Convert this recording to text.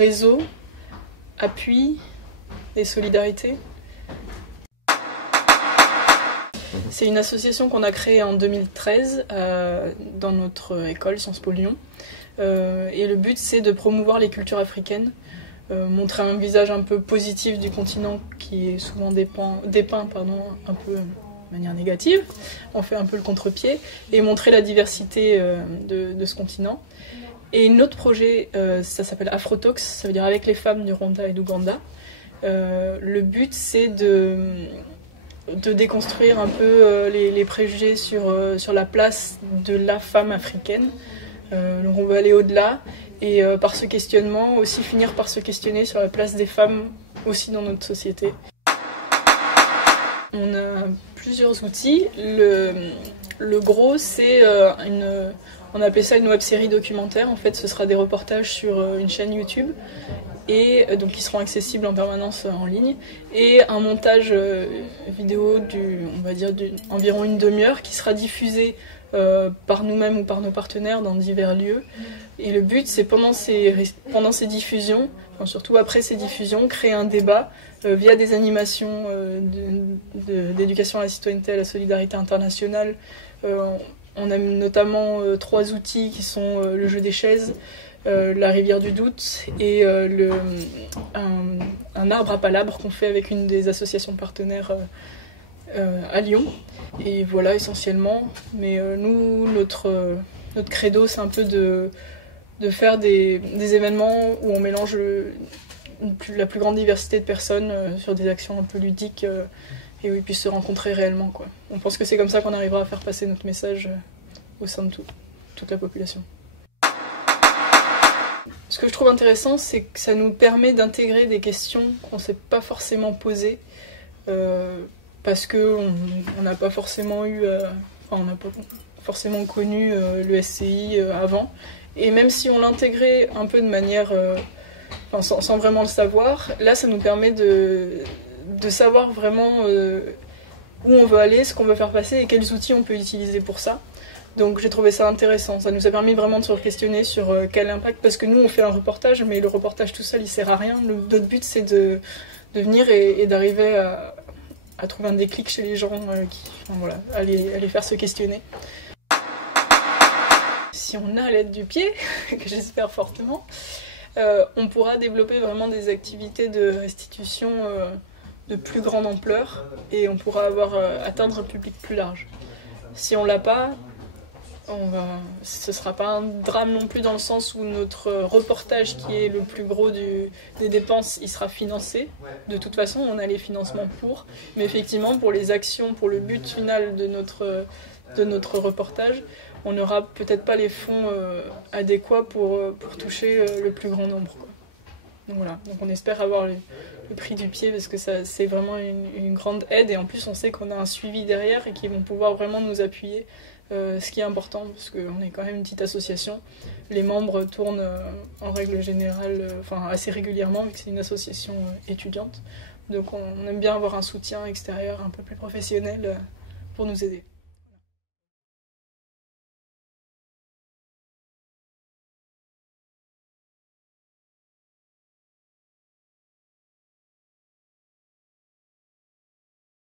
réseau, appui et solidarité. C'est une association qu'on a créée en 2013 dans notre école Sciences Po Lyon. Et le but, c'est de promouvoir les cultures africaines, montrer un visage un peu positif du continent qui est souvent dépeint un peu de manière négative. On fait un peu le contre-pied et montrer la diversité de ce continent. Et notre projet, ça s'appelle Afrotalks, ça veut dire avec les femmes du Rwanda et d'Ouganda. Le but, c'est de déconstruire un peu les préjugés sur la place de la femme africaine. Donc on veut aller au-delà et par ce questionnement aussi finir par se questionner sur la place des femmes aussi dans notre société. On a plusieurs outils. Le gros, c'est on appelle ça une web-série documentaire. En fait, ce sera des reportages sur une chaîne YouTube et donc qui seront accessibles en permanence en ligne, et un montage vidéo environ une demi-heure qui sera diffusé par nous-mêmes ou par nos partenaires dans divers lieux. Et le but, c'est pendant ces diffusions, enfin surtout après ces diffusions, créer un débat via des animations d'éducation à la citoyenneté, à la solidarité internationale. On a notamment 3 outils qui sont le jeu des chaises, la rivière du doute et un arbre à palabres qu'on fait avec une des associations partenaires à Lyon. Et voilà, essentiellement. Mais nous, notre credo, c'est un peu de faire des événements où on mélange la plus grande diversité de personnes sur des actions un peu ludiques et où ils puissent se rencontrer réellement, quoi. On pense que c'est comme ça qu'on arrivera à faire passer notre message au sein de toute la population. Ce que je trouve intéressant, c'est que ça nous permet d'intégrer des questions qu'on ne s'est pas forcément posées, parce qu'on n'a pas forcément on n'a pas forcément connu le SCI avant. Et même si on l'intégrait un peu de manière, sans vraiment le savoir, là ça nous permet de savoir vraiment où on veut aller, ce qu'on veut faire passer et quels outils on peut utiliser pour ça. Donc j'ai trouvé ça intéressant, ça nous a permis vraiment de se questionner sur quel impact, parce que nous on fait un reportage, mais le reportage tout seul il sert à rien. Notre but c'est de venir et d'arriver à trouver un déclic chez les gens, à les faire se questionner. Si on a l'aide du pied, que j'espère fortement, on pourra développer vraiment des activités de restitution de plus grande ampleur et on pourra atteindre un public plus large. Si on l'a pas, ce sera pas un drame non plus, dans le sens où notre reportage, qui est le plus gros des dépenses, il sera financé. De toute façon, on a les financements pour. Mais effectivement, pour les actions, pour le but final de notre reportage, on n'aura peut-être pas les fonds adéquats pour toucher le plus grand nombre, quoi. Donc voilà, donc on espère avoir le prix du pied, parce que c'est vraiment une grande aide, et en plus on sait qu'on a un suivi derrière et qu'ils vont pouvoir vraiment nous appuyer, ce qui est important parce qu'on est quand même une petite association. Les membres tournent en règle générale, assez régulièrement, vu que c'est une association étudiante. Donc on aime bien avoir un soutien extérieur un peu plus professionnel pour nous aider.